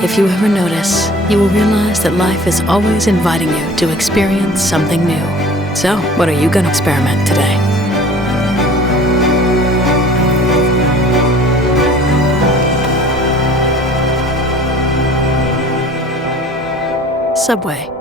If you ever notice, you will realize that life is always inviting you to experience something new. So, what are you going to experiment today? Subway.